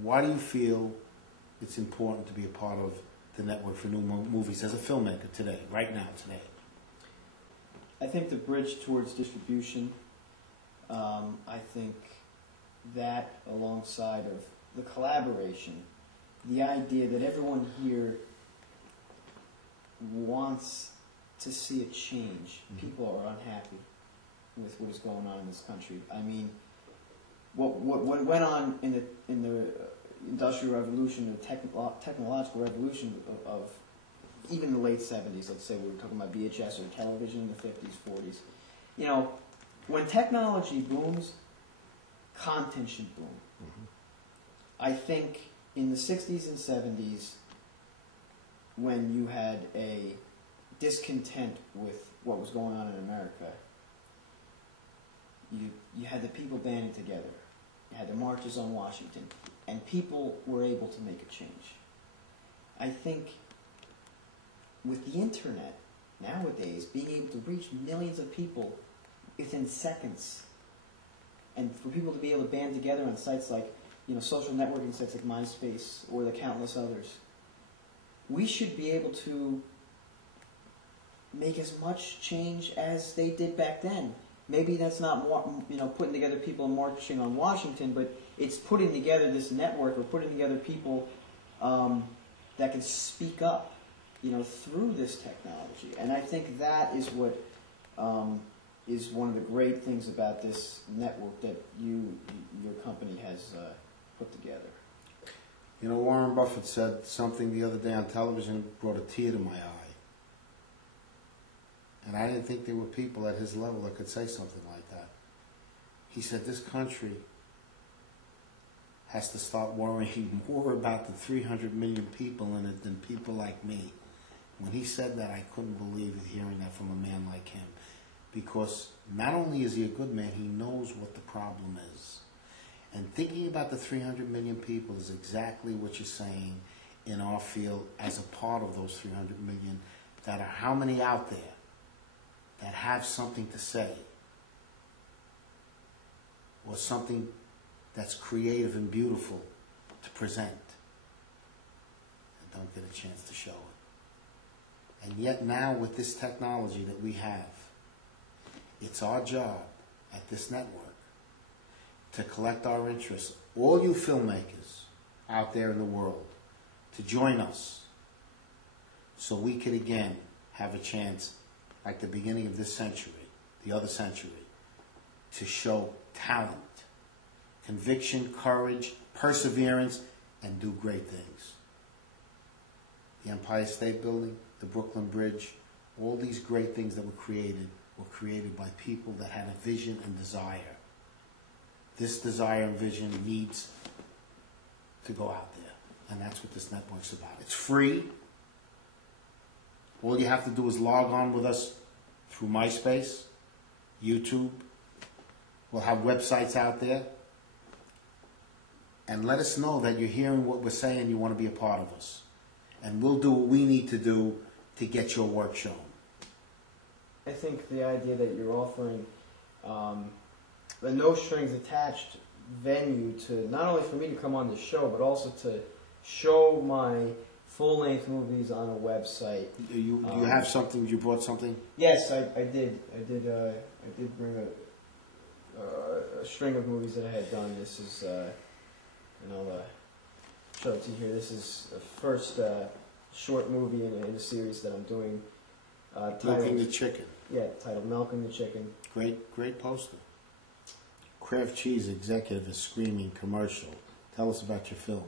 why do you feel it's important to be a part of the network for new movies as a filmmaker today, right now, today? I think the bridge towards distribution, I think that alongside of the collaboration, the idea that everyone here wants to see a change. Mm-hmm. People are unhappy with what is going on in this country. I mean, what went on in the Industrial Revolution, the technological revolution of even the late 70s, let's say we were talking about VHS or television in the 50s, 40s. You know, when technology booms, content should boom. Mm-hmm. I think in the 60s and 70s, when you had a discontent with what was going on in America, you had the people banding together. You had the marches on Washington, and people were able to make a change. I think with the internet nowadays, being able to reach millions of people within seconds, and for people to be able to band together on sites like, you know, social networking sites like MySpace or the countless others, we should be able to make as much change as they did back then. Maybe that's not, you know, putting together people marching on Washington, but it's putting together this network, or putting together people that can speak up, you know, through this technology. And I think that is what is one of the great things about this network that your company has put together. You know, Warren Buffett said something the other day on television that brought a tear to my eye. And I didn't think there were people at his level that could say something like that. He said this country has to start worrying more about the 300 million people in it than people like me. When he said that, I couldn't believe hearing that from a man like him. Because not only is he a good man, he knows what the problem is. And thinking about the 300 million people is exactly what you're saying in our field as a part of those 300 million that are how many out there that have something to say, or something that's creative and beautiful to present, and don't get a chance to show it. And yet now with this technology that we have, it's our job at this network to collect our interests, all you filmmakers out there in the world, to join us so we could again have a chance, like the beginning of this century, the other century, to show talent, conviction, courage, perseverance, and do great things. The Empire State Building, the Brooklyn Bridge, all these great things that were created by people that had a vision and desire. This desire and vision needs to go out there, and that's what this network's about. It's free. All you have to do is log on with us through MySpace, YouTube. We'll have websites out there. And let us know that you're hearing what we're saying, you want to be a part of us. And we'll do what we need to do to get your work shown. I think the idea that you're offering a no-strings-attached venue to not only for me to come on the show, but also to show my full-length movies on a website. You have something? You brought something? Yes, I did. I did bring a string of movies that I had done. This is, and I'll show it to you here. This is the first short movie in a series that I'm doing. Milking the Chicken. Yeah, titled Milking the Chicken. Great poster. Kraft Cheese executive is screaming commercial. Tell us about your film.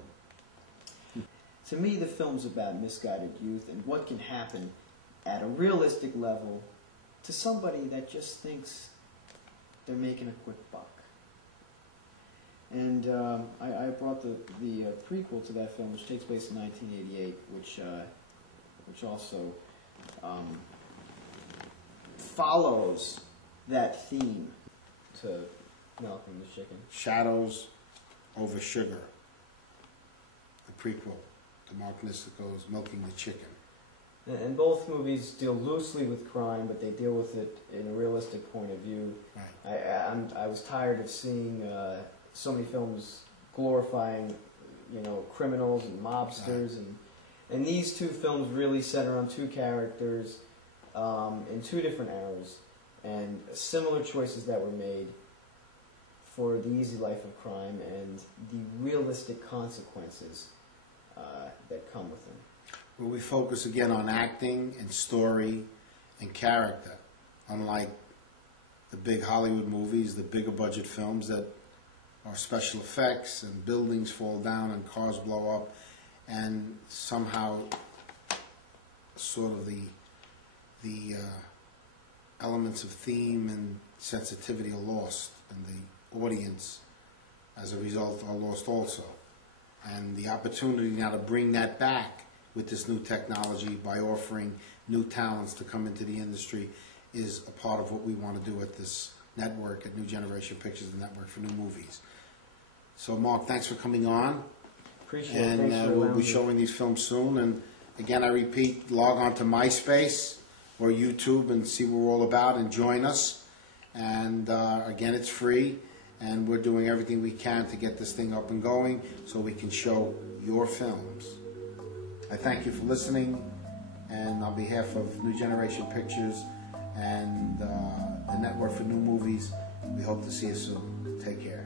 To me, the film's about misguided youth and what can happen at a realistic level to somebody that just thinks they're making a quick buck. And I brought the prequel to that film, which takes place in 1988, which also follows that theme to Milking the Chicken. Shadows over Sugar, the prequel to Mark Nistico's Milking the Chicken. And both movies deal loosely with crime, but they deal with it in a realistic point of view. Right. I was tired of seeing so many films glorifying criminals and mobsters, and these two films really center on two characters in two different eras, and similar choices that were made for the easy life of crime and the realistic consequences that come with them. Well, we focus again on acting and story and character, unlike the big Hollywood movies, the bigger budget films that are special effects and buildings fall down and cars blow up, and somehow sort of the elements of theme and sensitivity are lost, and the audience, as a result, are lost also. And the opportunity now to bring that back with this new technology by offering new talents to come into the industry is a part of what we want to do at this network, at New Generation Pictures, the network for new movies. So, Mark, thanks for coming on. Appreciate it. And we'll be showing these films soon. And again, I repeat, log on to MySpace or YouTube and see what we're all about and join us. And again, it's free. And we're doing everything we can to get this thing up and going so we can show your films. I thank you for listening, and on behalf of New Generation Pictures and the Network for New Movies, we hope to see you soon. Take care.